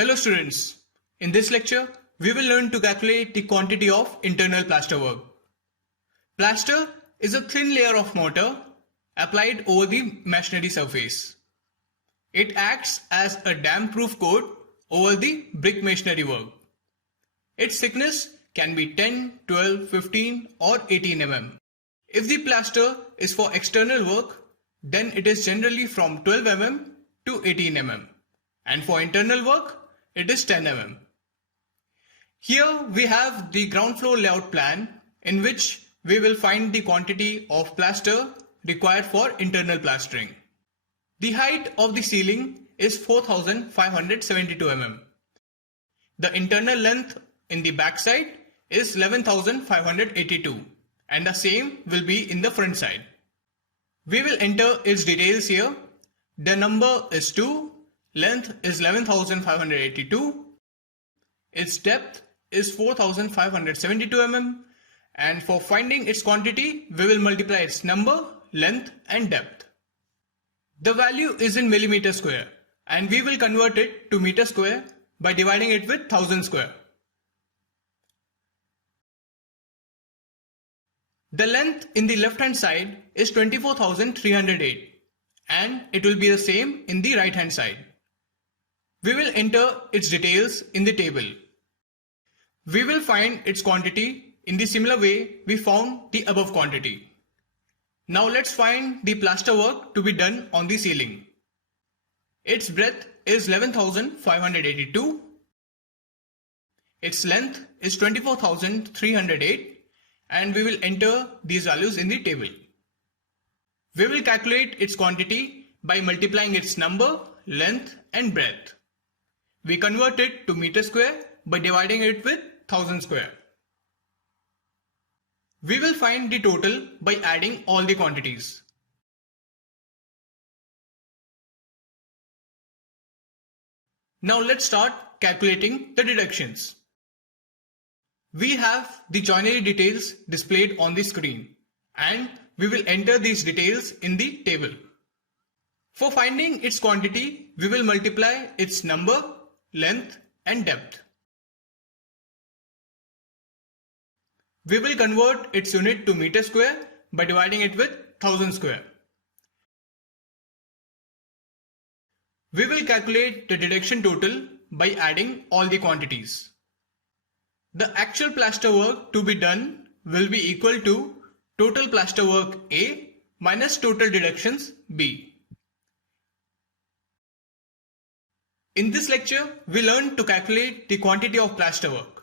Hello students, in this lecture we will learn to calculate the quantity of internal plaster work. Plaster is a thin layer of mortar applied over the masonry surface. It acts as a damp-proof coat over the brick masonry work. Its thickness can be 10, 12, 15 or 18 mm. If the plaster is for external work, then it is generally from 12 mm to 18 mm, and for internal work it is 10 mm. Here we have the ground floor layout plan in which we will find the quantity of plaster required for internal plastering. The height of the ceiling is 4572 mm. The internal length in the back side is 11582 and the same will be in the front side. We will enter its details here. The number is 2, length is 11582, its depth is 4572 mm, and for finding its quantity we will multiply its number, length and depth. The value is in millimeter square and we will convert it to meter square by dividing it with 1000 square. The length in the left hand side is 24,308 and it will be the same in the right hand side. We will enter its details in the table. We will find its quantity in the similar way we found the above quantity. Now let's find the plaster work to be done on the ceiling. Its breadth is 11,582. Its length is 24,308 and we will enter these values in the table. We will calculate its quantity by multiplying its number, length and breadth. We convert it to meter square by dividing it with 1000 square. We will find the total by adding all the quantities. Now let's start calculating the deductions. We have the joinery details displayed on the screen and we will enter these details in the table. For finding its quantity, we will multiply its number, length and depth. We will convert its unit to meter square by dividing it with 1000 square. We will calculate the deduction total by adding all the quantities. The actual plaster work to be done will be equal to total plaster work A minus total deductions B. In this lecture, we learned to calculate the quantity of plaster work.